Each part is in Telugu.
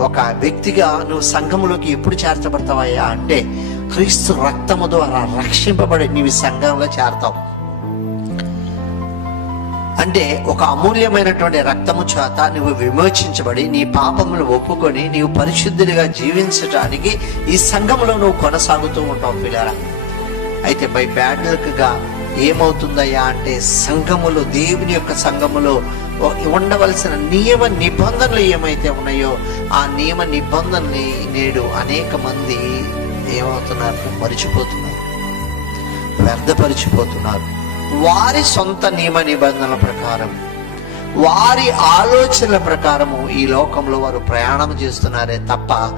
ఒక వ్యక్తిగా నువ్వు సంఘములోకి ఎప్పుడు చేర్చబడతావయ్యా అంటే, క్రీస్తు రక్తము ద్వారా రక్షింపబడి నీవు సంఘంలో చేరతావు. అంటే ఒక అమూల్యమైనటువంటి రక్తము చేత నువ్వు విమోచించబడి నీ పాపములు ఒప్పుకొని నీవు పరిశుద్ధుడిగా జీవించడానికి ఈ సంఘములో నువ్వు కొనసాగుతూ ఉంటావు పిల్లరా. అయితే బై బ్యాడ్ లక్గా ఏమవుతుందయ్యా అంటే, సంఘములో, దేవుని యొక్క సంఘములో ఉండవలసిన నియమ నిబంధనలు ఏమైతే ఉన్నాయో ఆ నియమ నిబంధనల్ని నేడు అనేక మంది ఏమవుతున్నారు, మరిచిపోతున్నారు, వ్యర్థపరిచిపోతున్నారు. వారి సొంత నియమ నిబంధనల ప్రకారం, వారి ఆలోచనల ప్రకారము ఈ లోకంలో వారు ప్రయాణం చేస్తున్నారే తప్ప,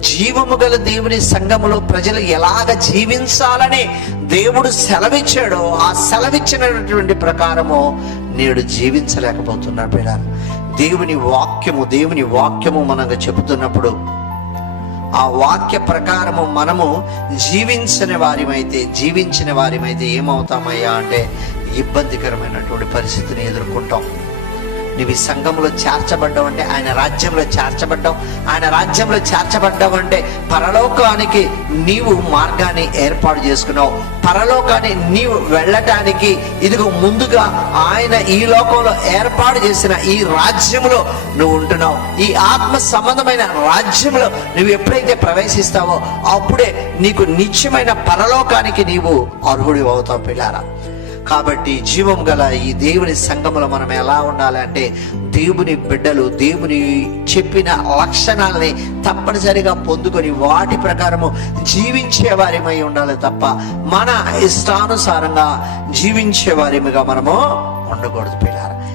జీవము గల దేవుని సంఘములో ప్రజలు ఎలాగ జీవించాలని దేవుడు సెలవిచ్చాడో ఆ సెలవిచ్చినటువంటి ప్రకారము నేడు జీవించలేకపోతున్నారు పిల్లలు. దేవుని వాక్యము మనకు చెబుతున్నప్పుడు ఆ వాక్య ప్రకారము మనము జీవించిన వారిమైతే ఏమవుతామయ్యా అంటే, ఇబ్బందికరమైనటువంటి పరిస్థితిని ఎదుర్కొంటాం. నువ్వు ఈ సంఘంలో చేర్చబడ్డావు అంటే ఆయన రాజ్యంలో చేర్చబడ్డావు. ఆయన రాజ్యంలో చేర్చబడ్డావు అంటే పరలోకానికి నీవు మార్గాన్ని ఏర్పాటు చేసుకున్నావు. పరలోకాన్ని నీవు వెళ్ళటానికి ఇదిగో ముందుగా ఆయన ఈ లోకంలో ఏర్పాటు చేసిన ఈ రాజ్యంలో నువ్వు ఉంటున్నావు. ఈ ఆత్మ సంబంధమైన రాజ్యంలో నువ్వు ఎప్పుడైతే ప్రవేశిస్తావో అప్పుడే నీకు నిత్యమైన పరలోకానికి నీవు అర్హుడి అవుతావు పిల్లారా. కాబట్టి జీవం గల ఈ దేవుని సంఘములో మనం ఎలా ఉండాలి అంటే, దేవుని బిడ్డలు దేవుని చెప్పిన లక్షణాలని తప్పనిసరిగా పొందుకొని వాటి ప్రకారము జీవించే వారిమై ఉండాలి తప్ప మన ఇష్టానుసారంగా జీవించే వారిగా మనము ఉండకూడదు పిల్లారా.